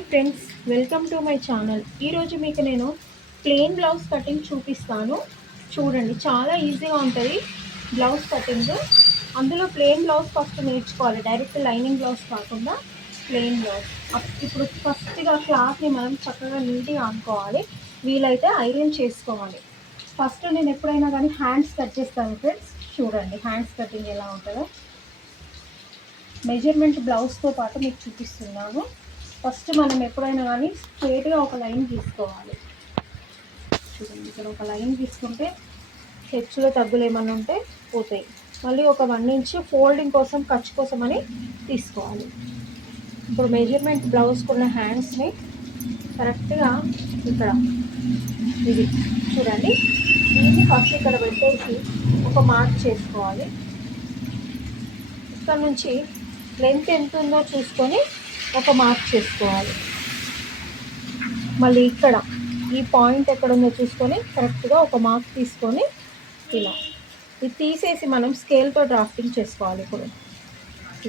Hi friends, welcome to my channel. ఈరోజు మీకు నేను ప్లెయిన్ బ్లౌజ్ కటింగ్ చూపిస్తాను. చూడండి, చాలా ఈజీగా ఉంటుంది బ్లౌజ్ కటింగ్. అందులో ప్లెయిన్ బ్లౌజ్ ఫస్ట్ నేర్చుకోవాలి, డైరెక్ట్ లైనింగ్ బ్లౌజ్ కాకుండా ప్లెయిన్ బ్లౌజ్. ఇప్పుడు ఫస్ట్గా క్లాత్ని మనం చక్కగా నీట్గా అనుకోవాలి, వీలైతే ఐరన్ చేసుకోవాలి. ఫస్ట్ నేను ఎప్పుడైనా కానీ హ్యాండ్స్ కట్ చేస్తాను ఫ్రెండ్స్. చూడండి హ్యాండ్స్ కటింగ్ ఎలా ఉంటుందో మెజర్మెంట్ బ్లౌజ్తో పాటు మీకు చూపిస్తున్నాను. ఫస్ట్ మనం ఎప్పుడైనా కానీ స్ట్రేట్గా ఒక లైన్ తీసుకోవాలి. చూడండి, ఇక్కడ ఒక లైన్ తీసుకుంటే హెచ్చులో తగ్గులు ఏమన్నా ఉంటే పోతాయి. మళ్ళీ ఒక 1 ఇంచ్ ఫోల్డింగ్ కోసం, ఖర్చు కోసం అని తీసుకోవాలి. ఇప్పుడు మెజర్మెంట్ బ్లౌజ్కున్న హ్యాండ్స్ని కరెక్ట్గా ఇక్కడ ఇది చూడండి, దీన్ని ఫస్ట్ ఇక్కడ పెట్టేసి ఒక మార్క్ చేసుకోవాలి. ఇక్కడ నుంచి లెంత్ ఎంత ఉందో చూసుకొని ఒక మార్క్ చేసుకోవాలి. మళ్ళీ ఇక్కడ ఈ పాయింట్ ఎక్కడ ఉందో చూసుకొని కరెక్ట్గా ఒక మార్క్ తీసుకొని ఇలా ఇది తీసేసి మనం స్కేల్తో డ్రాఫ్టింగ్ చేసుకోవాలి. ఇప్పుడు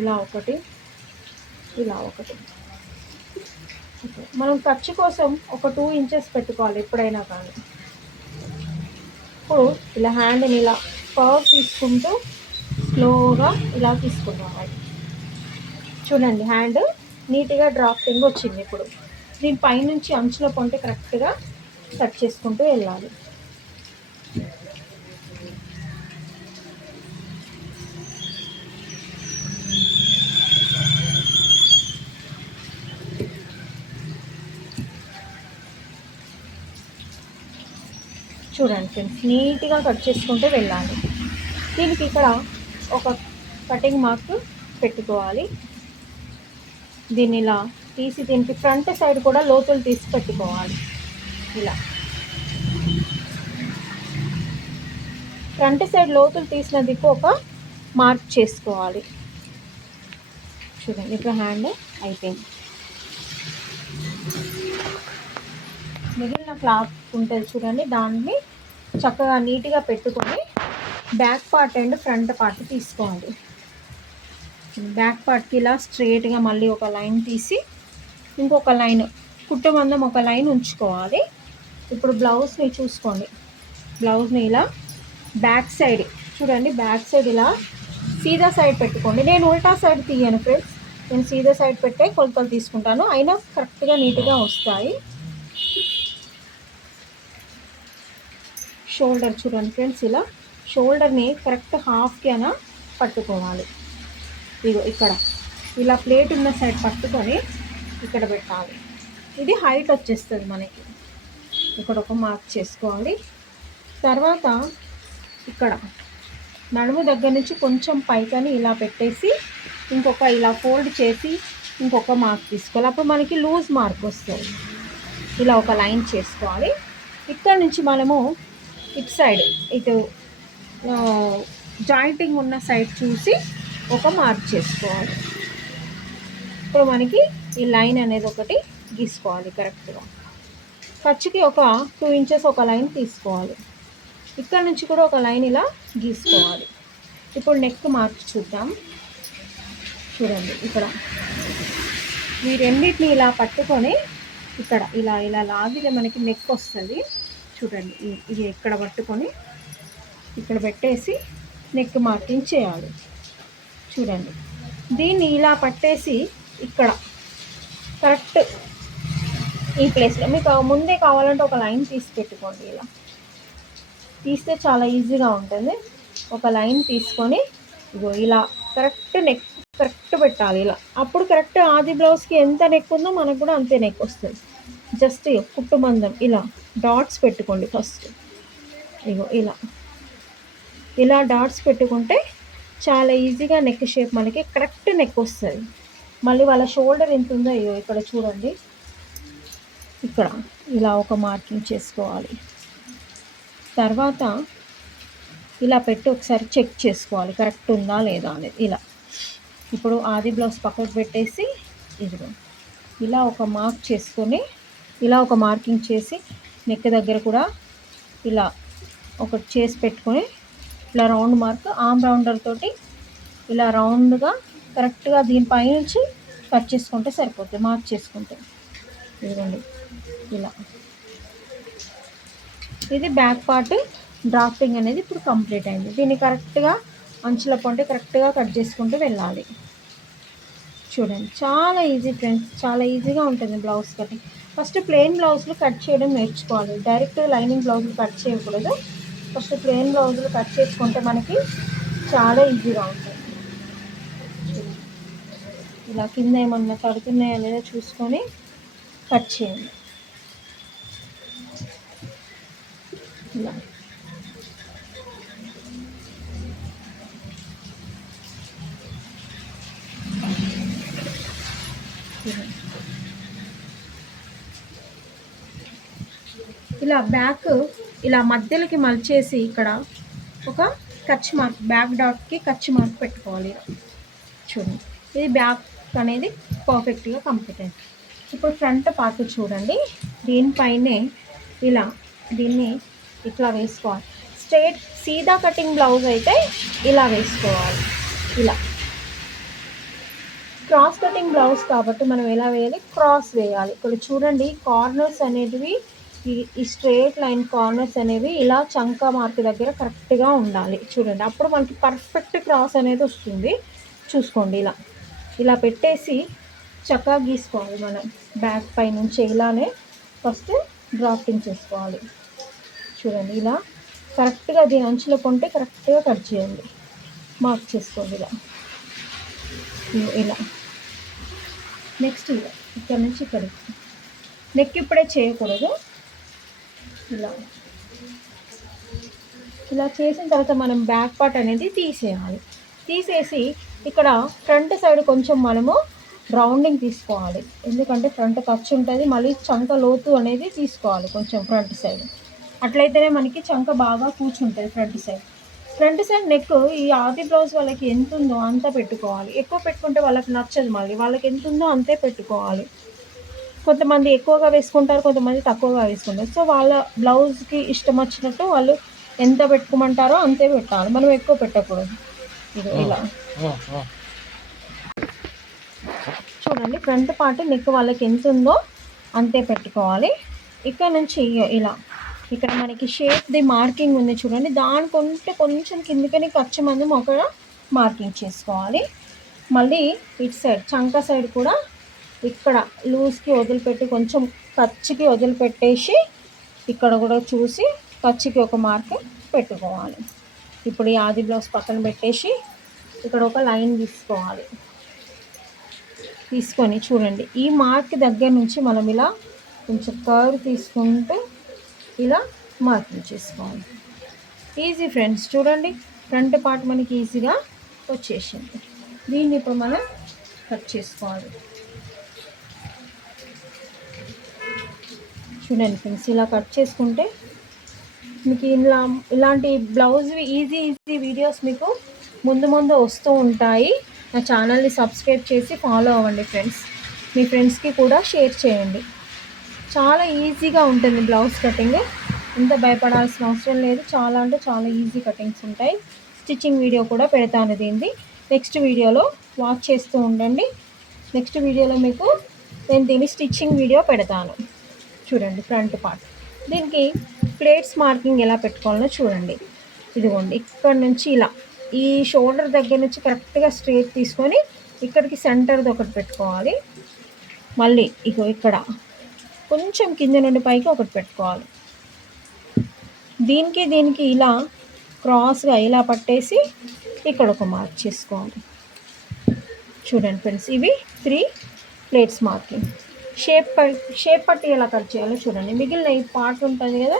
ఇలా ఒకటి, ఇలా ఒకటి. మనం ఖర్చు కోసం ఒక 2 ఇంచెస్ పెట్టుకోవాలి ఎప్పుడైనా కానీ. ఇప్పుడు ఇలా హ్యాండ్ని ఇలా కర్వ్ తీసుకుంటూ స్లోగా ఇలా తీసుకున్నాం. చూడండి, హ్యాండ్ నీట్గా డ్రాఫ్టింగ్ వచ్చింది. ఇప్పుడు దీని పైనుంచి అంచులో పొంటే కరెక్ట్గా కట్ చేసుకుంటూ వెళ్ళాలి. చూడండి ఫ్రెండ్స్, నీట్గా కట్ చేసుకుంటూ వెళ్ళాలి. దీనికి ఇక్కడ ఒక కటింగ్ మార్క్ పెట్టుకోవాలి. దీన్ని ఇలా తీసి దీనికి ఫ్రంట్ సైడ్ కూడా లోతులు తీసి పెట్టుకోవాలి. ఇలా ఫ్రంట్ సైడ్ లోతులు తీసిన దిక్కు ఒక మార్క్ చేసుకోవాలి. చూడండి, ఇప్పుడు హ్యాండ్ అయిపోయింది. మిగిలిన క్లాత్ ఉంటుంది చూడండి, దాన్ని చక్కగా నీట్గా పెట్టుకొని back part and front part తీసుకోవాలి. బ్యాక్ పార్ట్కి ఇలా స్ట్రేట్గా మళ్ళీ ఒక లైన్ తీసి ఇంకొక లైన్ కుట్టు మందం ఒక లైన్ ఉంచుకోవాలి. ఇప్పుడు బ్లౌజ్ని చూసుకోండి, బ్లౌజ్ని ఇలా బ్యాక్ సైడ్ చూడండి, బ్యాక్ సైడ్ ఇలా సీదా సైడ్ పెట్టుకోండి. నేను ఉల్టా సైడ్ తీయను ఫ్రెండ్స్, నేను సీదా సైడ్ పెట్టే కొలతలు తీసుకుంటాను, అయినా కరెక్ట్గా నీట్గా వస్తాయి. షోల్డర్ చూడండి ఫ్రెండ్స్, ఇలా షోల్డర్ని కరెక్ట్ హాఫ్కి అన పట్టుకోవాలి. ఇగో ఇక్కడ ఇలా ప్లేట్ ఉన్న సైడ్ పట్టుకొని ఇక్కడ పెట్టాలి. ఇది హైట్ వచ్చేస్తుంది మనకి. ఇక్కడ ఒక మార్క్ చేసుకోవాలి. తర్వాత ఇక్కడ నడుము దగ్గర నుంచి కొంచెం పైకని ఇలా పెట్టేసి ఇంకొక ఇలా ఫోల్డ్ చేసి ఇంకొక మార్క్ తీసుకోవాలి. అప్పుడు మనకి లూజ్ మార్క్ వస్తుంది. ఇలా ఒక లైన్ చేసుకోవాలి. ఇక్కడ నుంచి మనము ఇటు సైడ్, ఇటు జాయింటింగ్ ఉన్న సైడ్ చూసి ఒక మార్క్ చేసుకోవాలి. ఇప్పుడు మనకి ఈ లైన్ అనేది ఒకటి గీసుకోవాలి కరెక్ట్గా. ఖర్చుకి ఒక 2 ఇంచెస్ ఒక లైన్ తీసుకోవాలి. ఇక్కడ నుంచి కూడా ఒక లైన్ ఇలా గీసుకోవాలి. ఇప్పుడు నెక్ మార్క్ చూద్దాం. చూడండి, ఇక్కడ ఈ రెండింటిని ఇలా పట్టుకొని ఇక్కడ ఇలా ఇలా లాగితే మనకి నెక్ వస్తుంది. చూడండి, ఇది ఇక్కడ పట్టుకొని ఇక్కడ పెట్టేసి నెక్ మార్కింగ్ చేయాలి. చూడండి, దీన్ని ఇలా పట్టేసి ఇక్కడ కరెక్ట్ ఈ ప్లేస్లో మీకు ముందే కావాలంటే ఒక లైన్ తీసి పెట్టుకోండి. ఇలా తీస్తే చాలా ఈజీగా ఉంటుంది. ఒక లైన్ తీసుకొని ఇగో ఇలా కరెక్ట్ నెక్ కరెక్ట్ పెట్టాలి. ఇలా అప్పుడు కరెక్ట్ ఆది బ్లౌజ్కి ఎంత నెక్ ఉందో మనకు కూడా అంతే నెక్ వస్తుంది. జస్ట్ కుట్టు మందం ఇలా డాట్స్ పెట్టుకోండి ఫస్ట్. ఇగో ఇలా ఇలా డాట్స్ పెట్టుకుంటే చాలా ఈజీగా నెక్ షేప్ మనకి కరెక్ట్ నెక్ వస్తుంది. మళ్ళీ వాళ్ళ షోల్డర్ ఎంత ఉందో అయ్యో ఇక్కడ చూడండి, ఇక్కడ ఇలా ఒక మార్కింగ్ చేసుకోవాలి. తర్వాత ఇలా పెట్టి ఒకసారి చెక్ చేసుకోవాలి కరెక్ట్ ఉందా లేదా అనేది. ఇలా ఇప్పుడు ఆది బ్లౌజ్ పక్కకు పెట్టేసి ఇదిగో ఇలా ఒక మార్క్ చేసుకొని ఇలా ఒక మార్కింగ్ చేసి నెక్ దగ్గర కూడా ఇలా ఒకటి చేసి పెట్టుకొని ఇలా రౌండ్ మార్క్ ఆమ్ రౌండర్ తోటి ఇలా రౌండ్గా కరెక్ట్గా దీనిపై నుంచి కట్ చేసుకుంటే సరిపోతుంది. మార్క్ చేసుకుంటే ఇదిగోండి ఇలా. ఇది బ్యాక్ పార్ట్ డ్రాఫ్టింగ్ అనేది ఇప్పుడు కంప్లీట్ అయింది. దీన్ని కరెక్ట్గా అంచుల పొంటి కరెక్ట్గా కట్ చేసుకుంటూ వెళ్ళాలి. చూడండి చాలా ఈజీ ఫ్రెండ్స్, చాలా ఈజీగా ఉంటుంది బ్లౌజ్ కటింగ్. ఫస్ట్ ప్లెయిన్ బ్లౌజులు కట్ చేయడం నేర్చుకోవాలి, డైరెక్ట్ లైనింగ్ బ్లౌజులు కట్ చేయకూడదు. ఫస్ట్ ప్లెయిన్ బ్లౌజులు కట్ చేసుకుంటే మనకి చాలా ఈజీగా ఉంటుంది. ఇలా కింద ఏమన్నా కడుతున్నాయా లేదా చూసుకొని కట్ చేయండి. ఇలా ఇలా బ్యాక్ ఇలా మధ్యలోకి మలిచేసి ఇక్కడ ఒక కచ్ మార్క్, బ్యాక్ డాట్కి కచ్ మార్క్ పెట్టుకోవాలి. చూడండి ఇది బ్యాక్ అనేది పర్ఫెక్ట్గా కంప్లీట్ అయింది. ఇప్పుడు ఫ్రంట్ పార్ట్ చూడండి, దీనిపైనే ఇలా దీన్ని ఇట్లా వేసుకోవాలి. స్ట్రైట్ సీదా కటింగ్ బ్లౌజ్ అయితే ఇలా వేసుకోవాలి. ఇలా క్రాస్ కటింగ్ బ్లౌజ్ కాబట్టి మనం ఎలా వేయాలి, క్రాస్ వేయాలి. ఇక్కడ చూడండి కార్నర్స్ అనేటివి ఈ స్ట్రైట్ లైన్ కార్నర్స్ అనేవి ఇలా చంకా మార్క్ దగ్గర కరెక్ట్గా ఉండాలి. చూడండి అప్పుడు మనకి పర్ఫెక్ట్ క్రాస్ అనేది వస్తుంది. చూసుకోండి ఇలా ఇలా పెట్టేసి చక్కగా గీసుకోవాలి. మనం బ్యాక్ పై నుంచి ఇలానే ఫస్ట్ డ్రాఫ్టింగ్ చేసుకోవాలి. చూడండి ఇలా కరెక్ట్గా దీని అంచులో కొంటే కరెక్ట్గా కట్ చేయండి, మార్క్ చేసుకోండి ఇలా ఇలా. నెక్స్ట్ ఇలా ఇక్కడ నుంచి ఇక్కడికి నెక్ ఇప్పుడే చేయకూడదు. ఇలా ఇలా చేసిన తర్వాత మనం బ్యాక్ పార్ట్ అనేది తీసేయాలి. తీసేసి ఇక్కడ ఫ్రంట్ సైడ్ కొంచెం మనము రౌండింగ్ తీసుకోవాలి, ఎందుకంటే ఫ్రంట్ ఖర్చు ఉంటుంది. మళ్ళీ చంక లోతు అనేది తీసుకోవాలి కొంచెం ఫ్రంట్ సైడ్, అట్లయితేనే మనకి చంక బాగా కూర్చుంటుంది. ఫ్రంట్ సైడ్ నెక్ ఈ ఆది బ్లౌజ్ వాళ్ళకి ఎంత ఉందో అంత పెట్టుకోవాలి. ఎక్కువ పెట్టుకుంటే వాళ్ళకి నచ్చదు, మళ్ళీ వాళ్ళకి ఎంత ఉందో అంతే పెట్టుకోవాలి. కొంతమంది ఎక్కువగా వేసుకుంటారు, కొంతమంది తక్కువగా వేసుకుంటారు. సో వాళ్ళ బ్లౌజ్కి ఇష్టం వచ్చినట్టు వాళ్ళు ఎంత పెట్టుకోమంటారో అంతే పెట్టాలి, మనం ఎక్కువ పెట్టకూడదు. ఇది ఇలా చూడండి ఫ్రంట్ పార్ట్ నెక్ వాళ్ళకి ఎంత ఉందో అంతే పెట్టుకోవాలి. ఇక్కడ నుంచి ఇలా ఇక్కడ మనకి షేప్ది మార్కింగ్ ఉంది చూడండి, దానికంటే కొంచెం కిందికని ఖర్చు మందం ఒక మార్కింగ్ చేసుకోవాలి. మళ్ళీ ఇటు సైడ్ చంక సైడ్ కూడా ఇక్కడ లూజ్కి వదిలిపెట్టి కొంచెం ఖర్చుకి వదిలిపెట్టేసి ఇక్కడ కూడా చూసి ఖర్చుకి ఒక మార్క్ పెట్టుకోవాలి. ఇప్పుడు ఈ ఆది బ్లౌజ్ పక్కన పెట్టేసి ఇక్కడ ఒక లైన్ తీసుకోవాలి. తీసుకొని చూడండి ఈ మార్క్ దగ్గర నుంచి మనం ఇలా కొంచెం కర్వ్ తీసుకుంటూ ఇలా మార్కింగ్ చేసుకోవాలి. ఈజీ ఫ్రెండ్స్, చూడండి ఫ్రంట్ పార్ట్ మనకి ఈజీగా వచ్చేసింది. దీన్ని ఇప్పుడు మనం కట్ చేసుకోవాలి. చూడండి ఫ్రెండ్స్ ఇలా కట్ చేసుకుంటే మీకు ఇలాంటి బ్లౌజ్ ఈజీ వీడియోస్ మీకు ముందు వస్తూ ఉంటాయి. నా ఛానల్ని సబ్స్క్రైబ్ చేసి ఫాలో అవ్వండి ఫ్రెండ్స్. మీ ఫ్రెండ్స్కి కూడా షేర్ చేయండి. చాలా ఈజీగా ఉంటుంది బ్లౌజ్ కటింగ్, ఎంత భయపడాల్సిన అవసరం లేదు. చాలా అంటే చాలా ఈజీ కటింగ్స్ ఉంటాయి. స్టిచ్చింగ్ వీడియో కూడా పెడతాను దీన్ని. నెక్స్ట్ వీడియోలో వాచ్ చేస్తూ ఉండండి. నెక్స్ట్ వీడియోలో మీకు నేను దీన్ని స్టిచ్చింగ్ వీడియో పెడతాను. చూడండి ఫ్రంట్ పార్ట్, దీనికి ప్లేట్స్ మార్కింగ్ ఎలా పెట్టుకోవాలో చూడండి. ఇదిగోండి ఇక్కడ నుంచి ఇలా ఈ షోల్డర్ దగ్గర నుంచి కరెక్ట్గా స్ట్రేట్ తీసుకొని ఇక్కడికి సెంటర్ది ఒకటి పెట్టుకోవాలి. మళ్ళీ ఇక్కడ కొంచెం కింద నుండి పైకి ఒకటి పెట్టుకోవాలి. దీనికి ఇలా క్రాస్గా ఇలా పట్టేసి ఇక్కడ ఒక మార్క్ చేసుకోవాలి. చూడండి ఫ్రెండ్స్ ఇవి 3 ప్లేట్స్ మార్కింగ్. షేప్ పట్టి ఎలా కట్ చేయాలో చూడండి. మిగిలిన ఈ పార్ట్ ఉంటుంది కదా,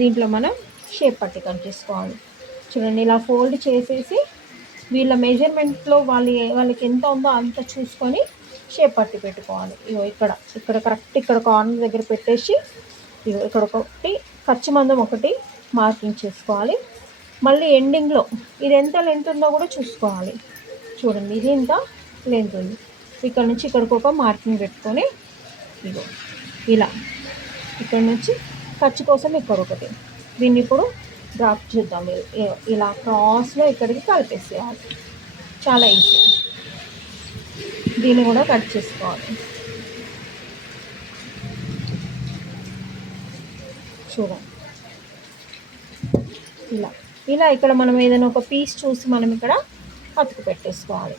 దీంట్లో మనం షేప్ పట్టి కట్ చేసుకోవాలి. చూడండి ఇలా ఫోల్డ్ చేసేసి వీళ్ళ మెజర్మెంట్లో వాళ్ళకి ఎంత ఉందో అంత చూసుకొని షేప్ పట్టి పెట్టుకోవాలి. ఇక్కడ కరెక్ట్ ఇక్కడ కార్నర్ దగ్గర పెట్టేసి ఇక్కడ ఒకటి ఖర్చు మందం ఒకటి మార్కింగ్ చేసుకోవాలి. మళ్ళీ ఎండింగ్లో ఇది ఎంత లెంత్ ఉందో కూడా చూసుకోవాలి. చూడండి ఇది ఎంత లెంత్ ఉంది, ఇక్కడ నుంచి ఇక్కడికి ఒక మార్కింగ్ పెట్టుకొని ఇలా ఇక్కడ నుంచి ఖర్చు కోసం ఇక్కడ ఒకటి. దీన్ని ఇప్పుడు డ్రాప్ చేద్దాం. ఇలా క్రాస్లో ఇక్కడికి కలిపేసేయాలి. చాలా ఈజీ. దీన్ని కూడా కట్ చేసుకోవాలి. చూడండి ఇలా ఇలా ఇక్కడ మనం ఏదైనా ఒక పీస్ చూసి మనం ఇక్కడ అతుకు పెట్టేసుకోవాలి.